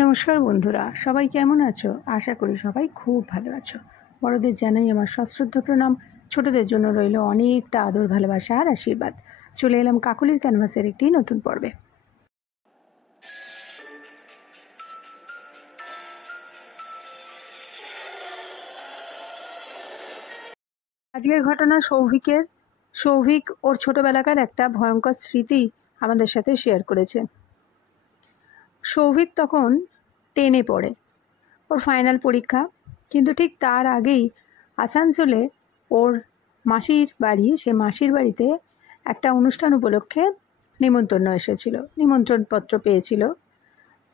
নমস্কার বন্ধুরা, সবাই কেমন আছো? আশা করি সবাই খুব ভালো আছো। বড়দের জানাই আমার সশ্রদ্ধ প্রণাম, ছোটদের জন্য রইল অনেকটা আদর, ভালোবাসা আর আশীর্বাদ। চলে এলাম কাকলির ক্যানভাসের একটি নতুন পর্বে। আজকের ঘটনা সৌভিক ওর ছোটবেলাকার একটা ভয়ঙ্কর স্মৃতি আমাদের সাথে শেয়ার করেছে। সৌভিক তখন 10-এ পড়ে, ওর ফাইনাল পরীক্ষা, কিন্তু ঠিক তার আগেই আসানসোলে ওর মাসির বাড়ি, সে মাসির বাড়িতে একটা অনুষ্ঠান উপলক্ষে নিমন্ত্রণ এসেছিল, নিমন্ত্রণপত্র পেয়েছিল।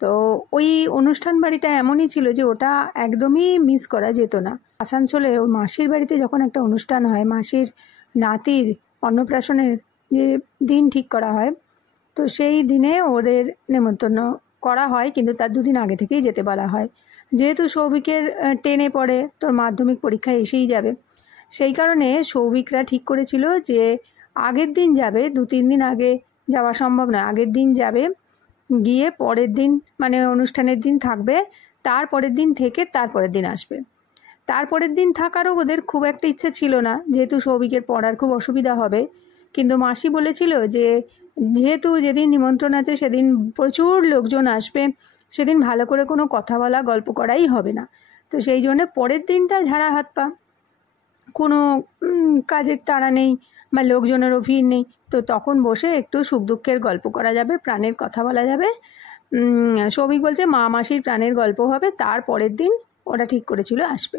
তো ওই অনুষ্ঠান বাড়িটা এমনই ছিল যে ওটা একদমই মিস করা যেত না। আসানসোলে ওর মাসির বাড়িতে যখন একটা অনুষ্ঠান হয়, মাসির নাতির অন্নপ্রাশনের যে দিন ঠিক করা হয়, তো সেই দিনে ওদের নেমন্তন্ন করা হয়, কিন্তু তার 2 দিন আগে থেকেই যেতে বলা হয়। যেহেতু সৌভিকের 10-এ পড়ে, তোর মাধ্যমিক পরীক্ষায় এসেই যাবে, সেই কারণে সৌভিকরা ঠিক করেছিল যে আগের দিন যাবে, 2-3 দিন আগে যাওয়া সম্ভব নয়, আগের দিন যাবে, গিয়ে পরের দিন মানে অনুষ্ঠানের দিন থাকবে, তারপরের দিন থেকে তারপরের দিন আসবে। তারপরের দিন থাকারও ওদের খুব একটা ইচ্ছে ছিল না, যেহেতু সৌভিকের পড়ার খুব অসুবিধা হবে। কিন্তু মাসি বলেছিল যে যেহেতু যেদিন নিমন্ত্রণ আছে সেদিন প্রচুর লোকজন আসবে, সেদিন ভালো করে কোনো কথা বলা, গল্প করাই হবে না। তো সেই জন্য পরের দিনটা ঝাড়া হাত পা, কোনো কাজের তাড়া নেই বা লোকজনেরও ভিড় নেই, তো তখন বসে একটু সুখ দুঃখের গল্প করা যাবে, প্রাণের কথা বলা যাবে। সৌভিক বলছে মা মাসির প্রাণের গল্প হবে, তার পরের দিন ওরা ঠিক করেছিল আসবে।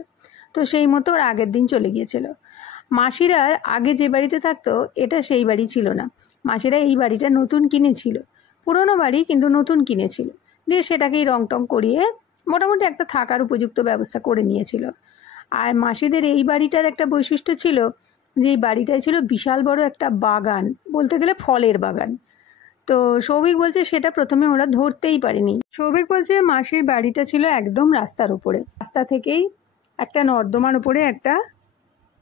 তো সেই মতো ওরা আগের দিন চলে গিয়েছিল। মাসিরা আগে যে বাড়িতে থাকতো এটা সেই বাড়ি ছিল না, মাসিরা এই বাড়িটা নতুন কিনেছিল, পুরনো বাড়ি কিন্তু নতুন কিনেছিল, দিয়ে সেটাকেই রং টং করিয়ে মোটামুটি একটা থাকার উপযুক্ত ব্যবস্থা করে নিয়েছিল। আর মাসিদের এই বাড়িটার একটা বৈশিষ্ট্য ছিল যে এই বাড়িটায় ছিল বিশাল বড় একটা বাগান, বলতে গেলে ফলের বাগান। তো সৌভিক বলছে সেটা প্রথমে ওরা ধরতেই পারেনি। সৌভিক বলছে মাসির বাড়িটা ছিল একদম রাস্তার উপরে, রাস্তা থেকেই একটা নর্দমার উপরে একটা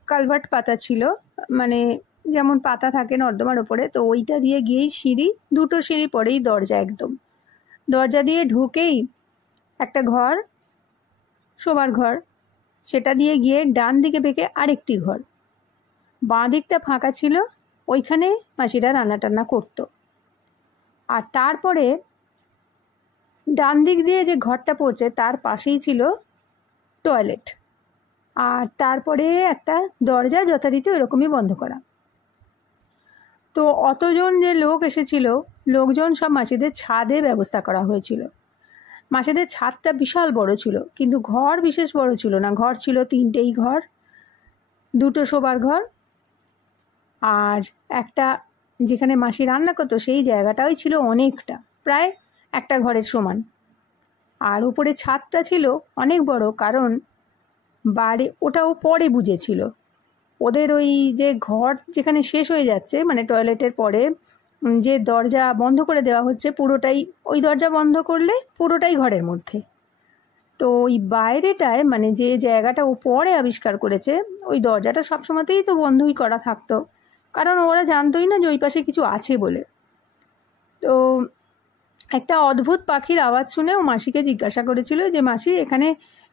কালভার্ট পাতা ছিল, মানে যেমন পাতা থাকে নর্দমার উপরে, তো ওইটা দিয়ে গিয়েই সিঁড়ি, 2টো সিঁড়ি পরেই দরজা, একদম দরজা দিয়ে ঢুকেই একটা ঘর, শোবার ঘর, সেটা দিয়ে গিয়ে ডান দিকে বেঁকে আরেকটি ঘর, বাঁ দিকটা ফাঁকা ছিল, ওইখানে মাসিরা রান্না টান্না করতো। আর তারপরে ডান দিক দিয়ে যে ঘরটা পড়ছে তার পাশেই ছিল টয়লেট, আর তারপরে একটা দরজা যথারীতি ওরকমই বন্ধ করা। তো অতজন যে লোক এসেছিল, লোকজন সব মাসিদের ছাদে ব্যবস্থা করা হয়েছিল। মাসিদের ছাদটা বিশাল বড় ছিল, কিন্তু ঘর বিশেষ বড় ছিল না, ঘর ছিল 3টেই ঘর, 2টো শোবার ঘর, আর একটা যেখানে মাসি রান্না করতো সেই জায়গাটাই ছিল অনেকটা, প্রায় একটা ঘরের সমান। আর উপরে ছাদটা ছিল অনেক বড়, কারণ ওটাও পরে বুঝেছিল, ওদের ওই যে ঘর যেখানে শেষ হয়ে যাচ্ছে, মানে টয়লেটের পরে যে দরজা বন্ধ করে দেওয়া হচ্ছে পুরোটাই, ওই দরজা বন্ধ করলে পুরোটাই ঘরের মধ্যে। তো ওই বাইরেটায় মানে যে জায়গাটা ও পরে আবিষ্কার করেছে, ওই দরজাটা সবসময়তেই তো বন্ধই করা থাকতো, কারণ ওরা জানতোই না যে ওই পাশে কিছু আছে বলে। তো একটা অদ্ভুত পাখির আওয়াজ শুনে ও মাসিকে জিজ্ঞাসা করেছিল যে মাসি এখানে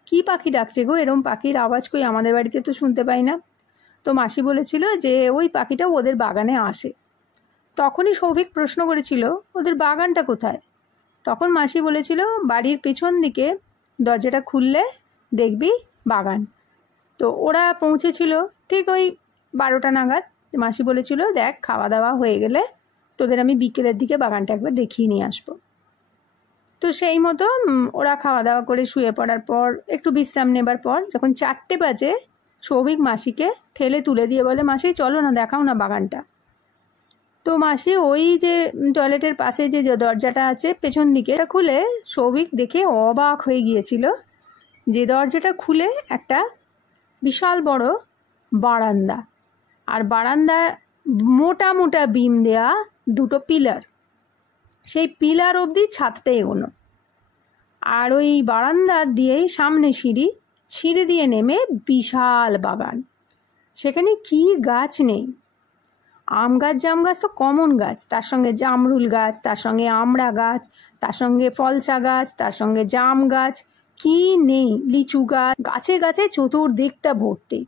কি পাখি ডাকছে গো, এরম পাখির আওয়াজ কই আমাদের বাড়িতে তো শুনতে পাই না। তো মাসি বলেছিল যে ওই পাখিটাও ওদের বাগানে আসে। তখনই সৌভিক প্রশ্ন করেছিল ওদের বাগানটা কোথায়। তখন মাসি বলেছিল বাড়ির পেছন দিকে দরজাটা খুললে দেখবি বাগান। তো ওরা পৌঁছেছিল ঠিক ওই 12টা নাগাদ। মাসি বলেছিল দেখ খাওয়া দাওয়া হয়ে গেলে তোদের আমি বিকেলের দিকে বাগানটা একবার দেখিয়ে নিয়ে আসবো। তো সেই মতো ওরা খাওয়া দাওয়া করে শুয়ে পড়ার পর একটু বিশ্রাম নেবার পর যখন 4টে বাজে, সৌভিক মাসিকে ঠেলে তুলে দিয়ে বলে মাসি চলো না, দেখাও না বাগানটা। তো মাসি ওই যে টয়লেটের পাশে যে দরজাটা আছে পেছন দিকে, এটা খুলে সৌভিক দেখে অবাক হয়ে গিয়েছিল যে দরজাটা খুলে একটা বিশাল বড় বারান্দা, আর বারান্দা মোটা মোটা বিম দেয়া 2টো পিলার, সেই পিলার অবধি ছাদটা এগোনো, আর ওই বারান্দা দিয়েই সামনে সিঁড়ি, সিঁড়ি দিয়ে নেমে বিশাল বাগান, সেখানে কি গাছ নেই। আম গাছ জাম গাছ তো কমন গাছ, তার সঙ্গে জামরুল গাছ, তার সঙ্গে আমড়া গাছ, তার সঙ্গে ফলসা গাছ, তার সঙ্গে জাম গাছ, কি নেই, লিচু গাছ, গাছে গাছে চতুর্দিকটা ভর্তি।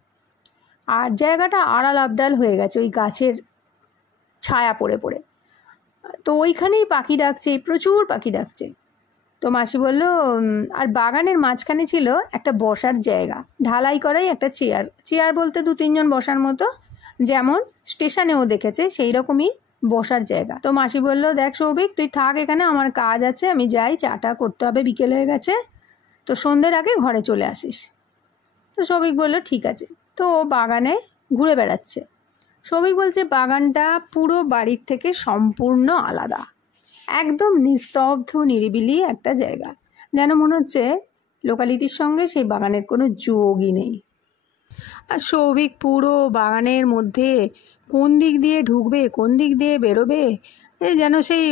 আর জায়গাটা আড়াল আবডাল হয়ে গেছে ওই গাছের ছায়া পড়ে পড়ে। তো ওইখানেই পাখি ডাকছে, প্রচুর পাখি ডাকছে। তো মাসি বলল, আর বাগানের মাঝখানে ছিল একটা বসার জায়গা, ঢালাই করাই একটা চেয়ার, চেয়ার বলতে 2-3 জন বসার মতো, যেমন স্টেশনেও দেখেছে সেই রকমই বসার জায়গা। তো মাসি বলল, দেখ সৌভিক, তুই থাক এখানে, আমার কাজ আছে, আমি যাই, চাটা করতে হবে, বিকেল হয়ে গেছে, তো সন্ধ্যের আগে ঘরে চলে আসিস। তো সৌভিক বলল ঠিক আছে। তো ও বাগানে ঘুরে বেড়াচ্ছে। সৌভিক বলছে বাগানটা পুরো বাড়ির থেকে সম্পূর্ণ আলাদা, একদম নিস্তব্ধ নিরিবিলি একটা জায়গা, যেন মনে হচ্ছে লোকালিটির সঙ্গে সেই বাগানের কোনো যোগই নেই। আর সৌভিক পুরো বাগানের মধ্যে কোন দিক দিয়ে ঢুকবে কোন দিক দিয়ে বেরোবে, যেন সেই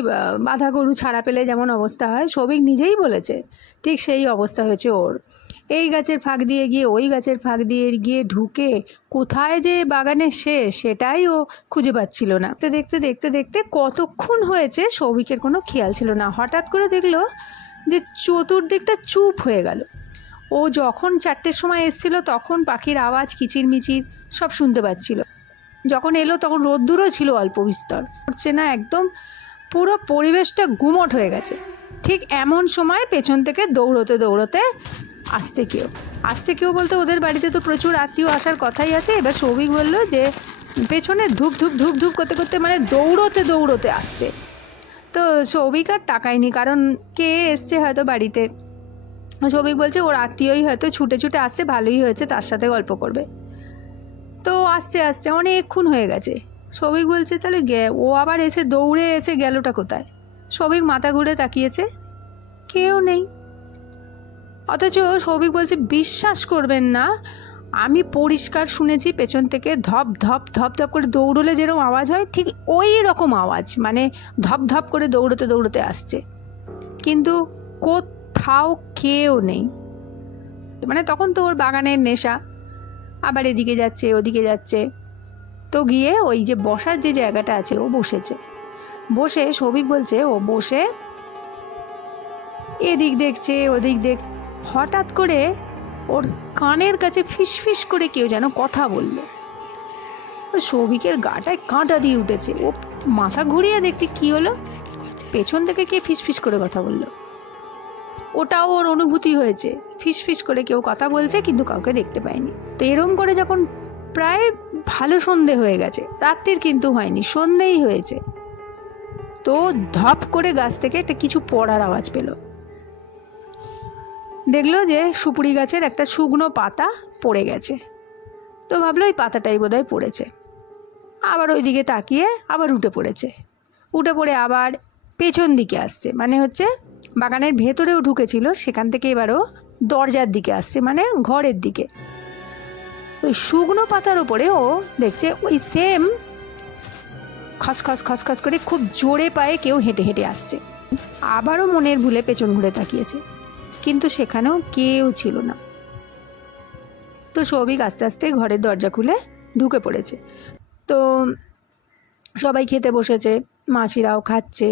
বাঁধা গরু ছাড়া পেলে যেমন অবস্থা হয়, সৌভিক নিজেই বলেছে ঠিক সেই অবস্থা হয়েছে ওর। এই গাছের ফাঁক দিয়ে গিয়ে ওই গাছের ফাঁক দিয়ে গিয়ে ঢুকে কোথায় যে বাগানের শেষ সেটাই ও খুঁজে পাচ্ছিল না। দেখতে দেখতে দেখতে কতক্ষণ হয়েছে সৌভিকের কোনো খেয়াল ছিল না। হঠাৎ করে দেখলো যে চতুর্দিকটা চুপ হয়ে গেল। ও যখন 4টের সময় এসেছিল তখন পাখির আওয়াজ কিচিরমিচির সব শুনতে পাচ্ছিল। যখন এলো তখন রোদ্দুরও ছিল অল্প বিস্তর, হচ্ছে না, একদম পুরো পরিবেশটা গুমোট হয়ে গেছে। ঠিক এমন সময় পেছন থেকে দৌড়তে দৌড়তে আসছে কেউ বলতে ওদের বাড়িতে তো প্রচুর আত্মীয় আসার কথাই আছে। এবার সৌভিক বলল যে পেছনে ধূপ ধূপ ধূপ ধূপ করতে করতে মানে দৌড়তে দৌড়তে আসছে। তো সৌভিক আর তাকায়নি, কারণ কে এসছে হয়তো বাড়িতে। সৌভিক বলছে ওর আত্মীয়ই হয়তো ছুটে ছুটে আসছে, ভালোই হয়েছে, তার সাথে গল্প করবে। তো আসছে অনেকক্ষণ হয়ে গেছে। সৌভিক বলছে তাহলে ও আবার এসে দৌড়ে এসে গেলটা কোথায়? সৌভিক মাথা ঘুরে তাকিয়েছে, কেউ নেই। অথচ সৌভিক বলছে বিশ্বাস করবেন না, আমি পরিষ্কার শুনেছি পেছন থেকে ধপ ধপ ধপ ধপ করে দৌড়লে যেরকম আওয়াজ হয় ঠিক ওই রকম আওয়াজ, মানে ধপ ধপ করে দৌড়তে দৌড়তে আসছে, কিন্তু কোথাও কেউ নেই। মানে তখন তো ওর বাগানের নেশা, আবার এদিকে যাচ্ছে ওদিকে যাচ্ছে। তো গিয়ে ওই যে বসার যে জায়গাটা আছে ও বসেছে। বসে সৌভিক বলছে ও বসে এদিক দেখছে ওদিক দেখছে। হঠাৎ করে ওর কানের কাছে ফিসফিস করে কেউ যেন কথা বলল। সৌভিকের গাটায় কাঁটা দিয়ে উঠেছে। ও মাথা ঘুরিয়ে দেখছে কি হলো, পেছন থেকে কে ফিসফিস করে কথা বলল। ওটাও ওর অনুভূতি হয়েছে, ফিসফিস করে কেউ কথা বলছে কিন্তু কাউকে দেখতে পায়নি। তো এরম করে যখন প্রায় ভালো সন্ধে হয়ে গেছে, রাত্রির কিন্তু হয়নি, সন্ধেই হয়েছে, তো ধপ করে গাছ থেকে একটা কিছু পড়ার আওয়াজ পেল। দেখলো যে সুপুরি গাছের একটা শুকনো পাতা পড়ে গেছে। তো ভাবলো ওই পাতাটাই বোধহয় পড়েছে। আবার ওই দিকে তাকিয়ে আবার উঠে পড়ে আবার পেছন দিকে আসছে, মানে হচ্ছে বাগানের ভেতরেও ঢুকেছিল, সেখান থেকে এবারও দরজার দিকে আসছে, মানে ঘরের দিকে। ওই শুকনো পাতার উপরে ও দেখছে ওই সেম খসখস খসখস করে খুব জোরে পায়ে কেউ হেঁটে হেঁটে আসছে। আবারও মনের ভুলে পেছন ঘুরে তাকিয়েছে, কিন্তু সেখানেও কেউ ছিল না। তো সৌভিক আস্তে আস্তে ঘরের দরজা খুলে ঢুকে পড়েছে। তো সবাই খেতে বসেছে, মাসিরাও খাচ্ছে।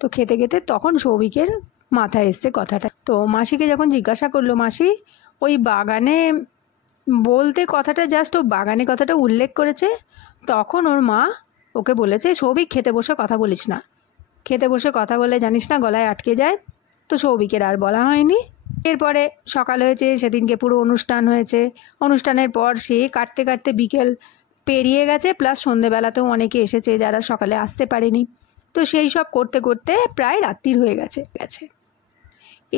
তো খেতে খেতে তখন সৌভিকের মাথায় এসছে কথাটা। তো মাসিকে যখন জিজ্ঞাসা করলো, মাসি ওই বাগানে বলতে কথাটা জাস্ট ও বাগানে কথাটা উল্লেখ করেছে, তখন ওর মা ওকে বলেছে সৌভিক খেতে বসে কথা বলিস না, খেতে বসে কথা বলে জানিস না গলায় আটকে যায়। তো সৌভিকের আর বলা হয়নি। এরপরে সকাল হয়েছে, সেদিনকে পুরো অনুষ্ঠান হয়েছে। অনুষ্ঠানের পর সে কাটতে কাটতে বিকেল পেরিয়ে গেছে, প্লাস সন্ধেবেলাতেও অনেকে এসেছে যারা সকালে আসতে পারেনি। তো সেই সব করতে করতে প্রায় রাত্রির হয়ে গেছে।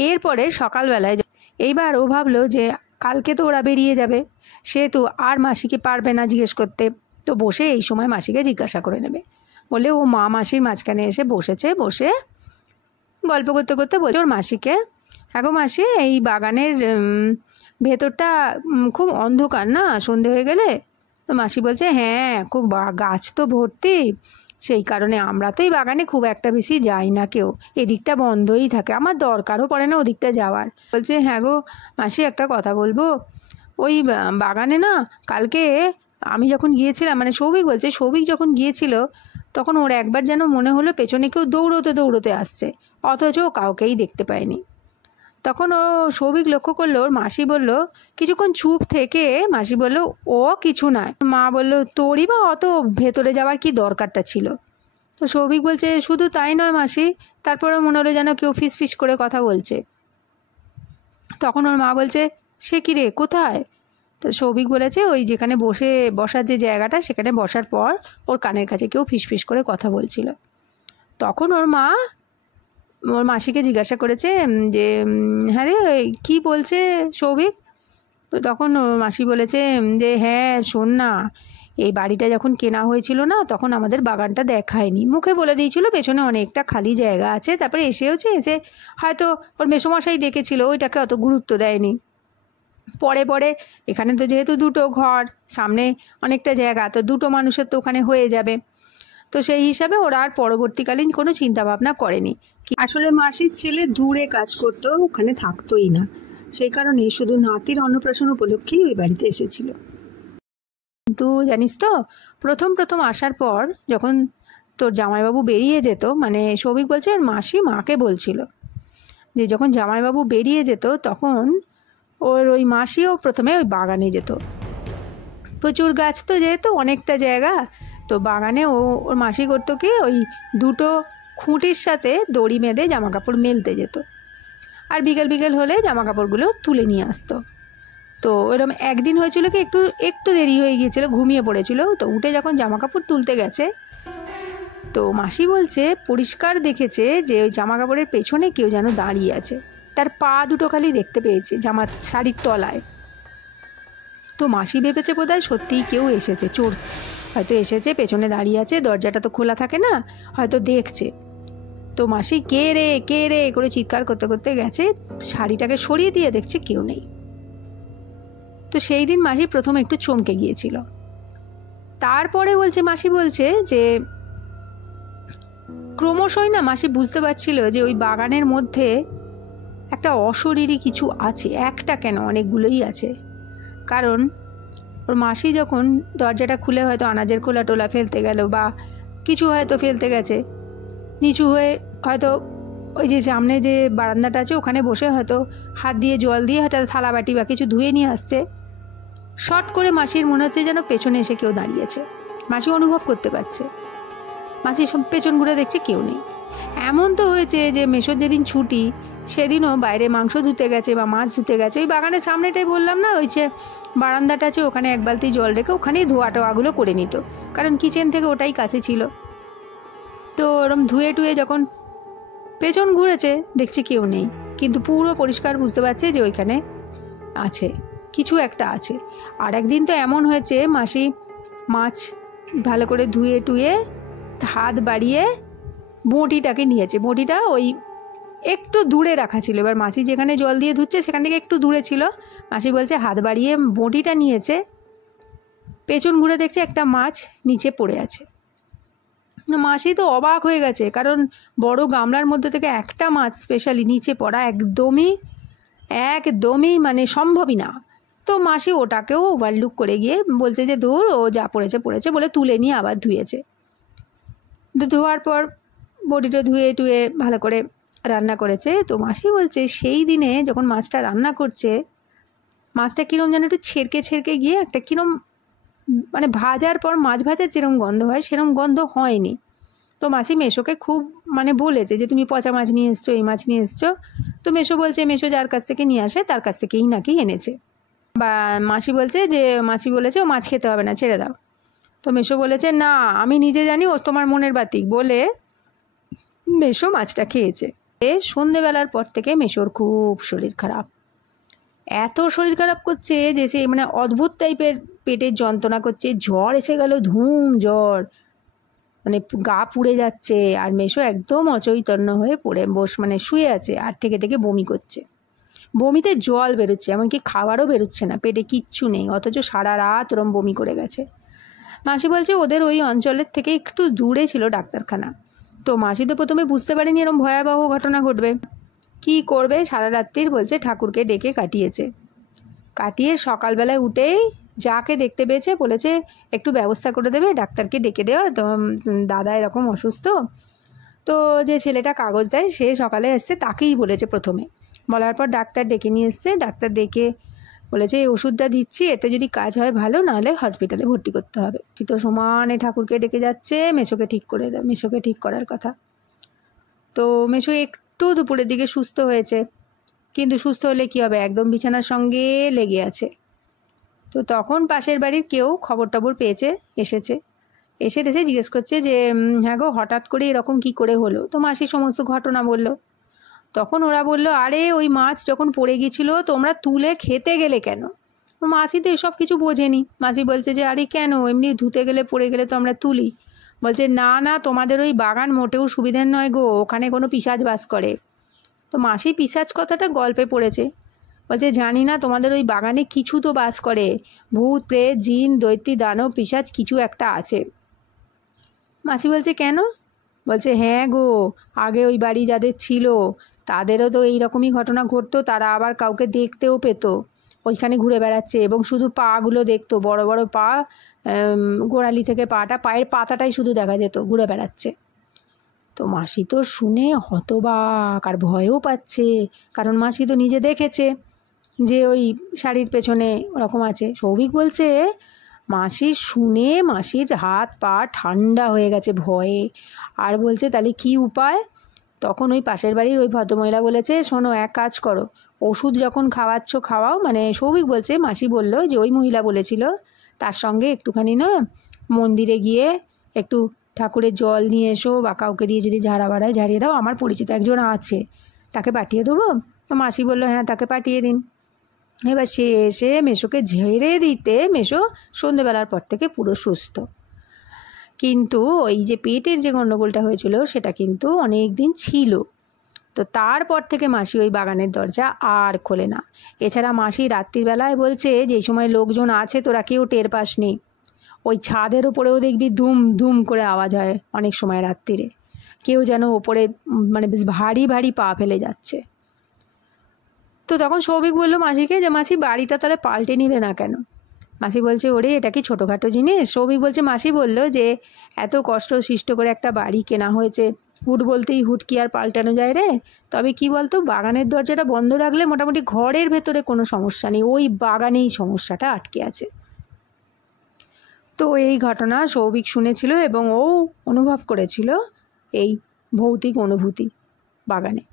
এরপরে সকালবেলায় এইবার ও ভাবলো যে কালকে তো ওরা বেরিয়ে যাবে, সেহেতু আর মাসিকে পারবে না জিজ্ঞেস করতে। তো বসে এই সময় মাসিকে জিজ্ঞাসা করে নেবে বলে ও মা মাসির মাঝখানে এসে বসেছে। বসে গল্প করতে করতে বলছে ওর মাসিকে, হ্যাঁ গো মাসি, এই বাগানের ভেতরটা খুব অন্ধকার না সন্ধে হয়ে গেলে? তো মাসি বলছে হ্যাঁ, খুব গাছ তো ভর্তি, সেই কারণে আমরা তো এই বাগানে খুব একটা বেশি যাই না, কেউ এদিকটা বন্ধই থাকে, আমার দরকারও পড়ে না ওদিকটা যাওয়ার। বলছে হ্যাঁ গো মাসি, একটা কথা বলবো, ওই বাগানে না কালকে আমি যখন গিয়েছিলাম, মানে সৌভিক বলছে, সৌভিক যখন গিয়েছিল তখন ওর একবার যেন মনে হলো পেছনে কেউ দৌড়োতে দৌড়োতে আসছে, অথচ কাউকেই দেখতে পায়নি। তখন ও সৌভিক লক্ষ্য করলো, ওর মাসি বলল, কিছুক্ষণ চুপ থেকে মাসি বলল, ও কিছু নয়। মা বলল, তোরই বা অত ভেতরে যাওয়ার কি দরকারটা ছিল? তো সৌভিক বলছে, শুধু তাই নয় মাসি, তারপরে মনে হলো যেন কেউ ফিস ফিস করে কথা বলছে। তখন ওর মা বলছে, সে কি রে, কোথায়? তো সৌভিক বলেছে, ওই যেখানে বসার যে জায়গাটা, সেখানে বসার পর ওর কানের কাছে কেউ ফিস ফিস করে কথা বলছিল। তখন ওর মা ওর মাসিকে জিজ্ঞাসা করেছে যে, হ্যাঁ রে, কী বলছে সৌভিক? তো তখন ওর মাসি বলেছে যে, হ্যাঁ শোন না, এই বাড়িটা যখন কেনা হয়েছিল না, তখন আমাদের বাগানটা দেখায়নি, মুখে বলে দিয়েছিল পেছনে অনেকটা খালি জায়গা আছে, তারপরে এসে হয়তো ওর মেসোমশাই দেখেছিল, ওইটাকে অত গুরুত্ব দেয়নি। পরে পরে এখানে তো যেহেতু দুটো ঘর, সামনে অনেকটা জায়গা, তো দুটো মানুষের তো ওখানে হয়ে যাবে, তো সেই হিসাবে ওরা আর পরবর্তীকালীন কোনো চিন্তাভাবনা করেনি। আসলে মাসির ছেলে দূরে কাজ করতো, ওখানে থাকতোই না, সেই কারণে শুধু নাতির অন্নপ্রাশন উপলক্ষেই ওই বাড়িতে এসেছিল। কিন্তু জানিস তো, প্রথম প্রথম আসার পর যখন তোর জামাইবাবু বেরিয়ে যেত, মানে সৌভিক বলছে ওর মাসি মাকে বলছিল যে যখন জামাইবাবু বেরিয়ে যেত তখন ওর ওই মাসিও প্রথমে ওই বাগানে যেত। প্রচুর গাছ তো, যেহেতু অনেকটা জায়গা, তো বাগানে ওর মাসি করতো কি, ওই দুটো খুঁটির সাথে দড়ি বেঁধে জামা কাপড় মেলতে যেত, আর বিকেল বিকেল হলে জামা কাপড়গুলো তুলে নিয়ে আসতো। তো এরকম একদিন হয়েছিল কি, একটু একটু দেরি হয়ে গিয়েছিল, ঘুমিয়ে পড়েছিল, তো উঠে যখন জামা কাপড় তুলতে গেছে, তো মাসি বলছে পরিষ্কার দেখেছে যে ওই জামা কাপড়ের পেছনে কেউ যেন দাঁড়িয়ে আছে, তার পা দুটো খালি দেখতে পেয়েছে জামার শাড়ির তলায়। তো মাসি ভেবেছে বোধহয় সত্যিই কেউ এসেছে, চোর হয়তো এসেছে, পেছনে দাঁড়িয়ে আছে, দরজাটা তো খোলা থাকে না, হয়তো দেখছে। তো মাসি কে রে কে রে করে চিৎকার করতে করতে গেছে, শাড়িটাকে সরিয়ে দিয়ে দেখছে কেউ নেই। তো সেই দিন মাসি প্রথম একটু চমকে গিয়েছিল। তারপরে মাসি বলছে যে ক্রমশই না মাসি বুঝতে পারছিল যে ওই বাগানের মধ্যে একটা অশরীরী কিছু আছে, একটা কেন অনেকগুলোই আছে। কারণ ওর মাসি যখন দরজাটা খুলে হয়তো আনাজের খোলা টোলা ফেলতে গেল বা কিছু হয়তো ফেলতে গেছে, নিচু হয়ে হয়তো ওই যে সামনে যে বারান্দাটা আছে ওখানে বসে হয়তো হাত দিয়ে জল দিয়ে হয়তো থালা বাটি বা কিছু ধুয়ে নিয়ে আসছে, শট করে মাসির মনে হচ্ছে যেন পেছনে এসে কেউ দাঁড়িয়েছে। মাসি অনুভব করতে পারছে, মাসি সব পেছন ঘুরে দেখছে কেউ নেই। এমন তো হয়েছে যে মেশোর যেদিন ছুটি, সেদিনও বাইরে মাংস ধুতে গেছে বা মাছ ধুতে গেছে, ওই বাগানের সামনেটাই বললাম না, ওই যে বারান্দাটা আছে, ওখানে এক বালতি জল রেখে ওখানেই ধোয়া টোয়াগুলো করে নিত, কারণ কিচেন থেকে ওটাই কাছে ছিল। তো ওরম ধুয়ে টুয়ে যখন পেছন ঘুরেছে দেখছে কেউ নেই, কিন্তু পুরো পরিষ্কার বুঝতে পারছে যে ওইখানে আছে, কিছু একটা আছে। আর একদিন তো এমন হয়েছে, মাসি মাছ ভালো করে ধুয়ে টুয়ে হাত বাড়িয়ে বঁটিটাকে নিয়েছে, বঁটিটা ওই একটু দূরে রাখা ছিল, এবার মাসি যেখানে জল দিয়ে ধুচ্ছে সেখান থেকে একটু দূরে ছিল, মাসি বলছে হাত বাড়িয়ে বঁটিটা নিয়েছে, পেছন ঘুরে দেখছে একটা মাছ নিচে পড়ে আছে। মাসি তো অবাক হয়ে গেছে, কারণ বড় গামলার মধ্যে থেকে একটা মাছ স্পেশালি নিচে পড়া একদমই একদমই মানে সম্ভবই না। তো মাসি ওটাকেও ওভারলুক করে গিয়ে বলছে যে দূর, ও যা পড়েছে পড়েছে বলে তুলে নিয়ে আবার ধুয়েছে। তো ধোয়ার পর বডিটা ধুয়ে টুয়ে ভালো করে রান্না করেছে। তো মাসি বলছে সেই দিনে যখন মাছটা রান্না করছে, মাছটা কীরকম যেন একটু ছেড়কে ছেড়কে গিয়ে একটা কীরকম মানে ভাজার পর মাছ ভাজার যেরকম গন্ধ হয় সেরকম গন্ধ হয়নি। তো মাসি মেশোকে খুব মানে বলেছে যে তুমি পচা মাছ নিয়ে এসছো, এই মাছ নিয়ে এসছো। তো মেশো বলছে মেশো যার কাছ থেকে নিয়ে আসে তার কাছ থেকেই নাকি এনেছে, বা মাসি বলছে যে মাসি বলেছে ও মাছ খেতে হবে না, ছেড়ে দাও। তো মেশো বলেছে না, আমি নিজে জানি, ও তোমার মনের বাতিক বলে মেশো মাছটা খেয়েছে। সন্ধেবেলার পর থেকে মেশোর খুব শরীর খারাপ, এত শরীর খারাপ করছে যে সে মানে অদ্ভুত টাইপের পেটের যন্ত্রণা করছে, জ্বর এসে গেল, ধুম জ্বর, মানে গা পুড়ে যাচ্ছে। আর মেশো একদম অচৈতন্য হয়ে পড়ে মানে শুয়ে আছে, আর থেকে থেকে বমি করছে, বমিতে জল বেরোচ্ছে, এমনকি খাবারও বেরোচ্ছে না, পেটে কিচ্ছু নেই, অথচ সারা রাত ওরম বমি করে গেছে। মাসি বলছে ওদের ওই অঞ্চলের থেকে একটু দূরে ছিল ডাক্তারখানা। তো মাসি তো প্রথমে বুঝতে পারেনি এরকম ভয়াবহ ঘটনা ঘটবে, কি করবে সারা রাত্রির বলছে ঠাকুরকে ডেকে কাটিয়েছে। কাটিয়ে সকালবেলায় উঠেই যাকে দেখতে পেয়েছে বলেছে একটু ব্যবস্থা করে দেবে, ডাক্তারকে ডেকে দেওয়া, তো দাদা এরকম অসুস্থ। তো যে ছেলেটা কাগজ দেয় সে সকালে এসছে, তাকেই বলেছে প্রথমে। বলার পর ডাক্তার ডেকে নিয়ে এসছে, ডাক্তার ডেকে বলেছে এই ওষুধটা দিচ্ছি, এতে যদি কাজ হয় ভালো, নাহলে হসপিটালে ভর্তি করতে হবে। তো সমানে ঠাকুরকে ডেকে যাচ্ছে মেসোকে ঠিক করে দেয়, মেসোকে ঠিক করার কথা। তো মেসো একটু দুপুরের দিকে সুস্থ হয়েছে, কিন্তু সুস্থ হলে কী হবে, একদম বিছানার সঙ্গে লেগে আছে। তো তখন পাশের বাড়ির কেউ খবর টবর পেয়েছে, এসে জিজ্ঞেস করছে যে হ্যাঁ গো, হঠাৎ করে এরকম কি করে হলো। তো মাসি সমস্ত ঘটনা বলল। তখন ওরা বলল, আরে ওই মাছ যখন পড়ে গিয়েছিল তোমরা তুলে খেতে গেলে কেন? মাসি তো এসব কিছু বোঝেনি। মাসি বলছে যে আরে কেন, এমনি ধুতে গেলে পড়ে গেলে তো আমরা তুলি। বলছে না না, তোমাদের ওই বাগান মোটেও সুবিধার নয় গো, ওখানে কোনো পিশাচ বাস করে। তো মাসি পিশাচ কথাটা গল্পে পড়েছে। বলছে জানি না, তোমাদের ওই বাগানে কিছু তো বাস করে, ভূত প্রেত জিন দৈত্যী দানব পিশাচ কিছু একটা আছে। মাসি বলছে কেন? বলছে হ্যাঁ গো, আগে ওই বাড়ি যাদের ছিল তাদেরও তো এইরকমই ঘটনা ঘটতো, তারা আবার কাউকে দেখতেও পেত ওইখানে ঘুরে বেড়াচ্ছে, এবং শুধু পাগুলো দেখতো, বড় বড় পা, গোড়ালি থেকে পায়ের পাতাটাই শুধু দেখা যেত ঘুরে বেড়াচ্ছে। তো মাসি তো শুনে হতবাক আর ভয়ও পাচ্ছে, কারণ মাসি তো নিজে দেখেছে যে ওই শাড়ির পেছনে ওরকম আছে। সৌভিক বলছে মাসি শুনে মাসির হাত পা ঠান্ডা হয়ে গেছে ভয়ে, আর বলছে তাহলে কি উপায়? তখন ওই পাশের বাড়ির ওই ভদ্রমহিলা বলেছে, শোনো এক কাজ করো, ওষুধ যখন খাওয়াচ্ছ খাওয়াও, মানে সৌভিক বলছে, মাসি বলল যে ওই মহিলা বলেছিল তার সঙ্গে একটুখানি না মন্দিরে গিয়ে একটু ঠাকুরের জল নিয়ে এসো, বা কাউকে দিয়ে যদি ঝাড়া বাড়ায় ঝাড়িয়ে দাও, আমার পরিচিত একজন আছে, তাকে পাঠিয়ে দেবো। তো মাসি বললো হ্যাঁ তাকে পাঠিয়ে দিন। এবার সে এসে মেসোকে ঝেড়ে দিতে মেসো সন্ধেবেলার পর থেকে পুরো সুস্থ। কিন্তু ওই যে পেটের যে গণ্ডগোলটা হয়েছিল সেটা কিন্তু অনেক দিন ছিল। তো তারপর থেকে মাসি ওই বাগানের দরজা আর খোলে না। এছাড়া মাসি রাত্রিবেলায় বলছে যেই সময় লোকজন আছে তোরা কেউ টের পাসনি, ওই ছাদের ওপরেও দেখবি ধুম ধুম করে আওয়াজ হয় অনেক সময় রাত্রিরে, কেউ যেন ওপরে মানে বেশ ভারী ভারী পা ফেলে যাচ্ছে। তো তখন সৌভিক বললো মাসিকে যে মাসি বাড়িটা তাহলে পাল্টে নিলে না কেন? মাসি বলছে ওরে এটা কি ছোটোখাটো জিনিস? সৌভিক বলছে মাসি বললো যে এত কষ্ট সৃষ্ট করে একটা বাড়ি কেনা হয়েছে, হুট বলতেই হুট কি আর পাল্টানো যায় রে? তবে কি বলতো, বাগানের দরজাটা বন্ধ রাখলে মোটামুটি ঘরের ভেতরে কোনো সমস্যা নেই, ওই বাগানেই সমস্যাটা আটকে আছে। তো এই ঘটনা সৌভিক শুনেছিল এবং ও অনুভব করেছিল এই ভৌতিক অনুভূতি বাগানে।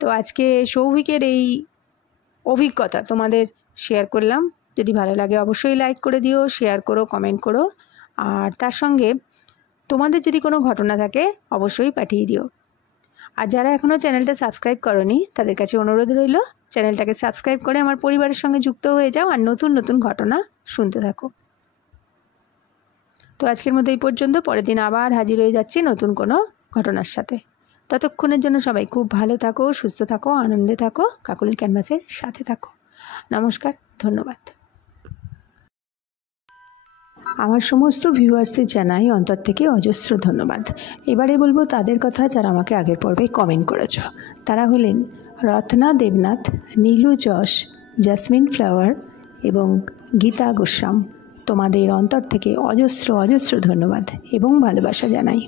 তো আজকে সৌভিকের এই অভিজ্ঞতা তোমাদের শেয়ার করলাম। যদি ভালো লাগে অবশ্যই লাইক করে দিও, শেয়ার করো, কমেন্ট করো, আর তার সঙ্গে তোমাদের যদি কোনো ঘটনা থাকে অবশ্যই পাঠিয়ে দিও। আর যারা এখনও চ্যানেলটা সাবস্ক্রাইব করোনি তাদের কাছে অনুরোধ রইল, চ্যানেলটাকে সাবস্ক্রাইব করে আমার পরিবারের সঙ্গে যুক্ত হয়ে যাও আর নতুন নতুন ঘটনা শুনতে থাকো। তো আজকের মতো এই পর্যন্ত, পরের দিন আবার হাজির হয়ে যাচ্ছি নতুন কোনো ঘটনার সাথে। ততক্ষণের জন্য সবাই খুব ভালো থাকো, সুস্থ থাকো, আনন্দে থাকো, কাকলির ক্যানভাসের সাথে থাকো। নমস্কার, ধন্যবাদ। আমার সমস্ত ভিউয়ার্সদের জানাই অন্তর থেকে অজস্র ধন্যবাদ। এবারে বলবো তাদের কথা যারা আমাকে আগের পর্বে কমেন্ট করেছ। তারা হলেন রত্না দেবনাথ, নীলু যশ, জাসমিন ফ্লাওয়ার এবং গীতা গোস্বাম। তোমাদের অন্তর থেকে অজস্র অজস্র ধন্যবাদ এবং ভালোবাসা জানাই।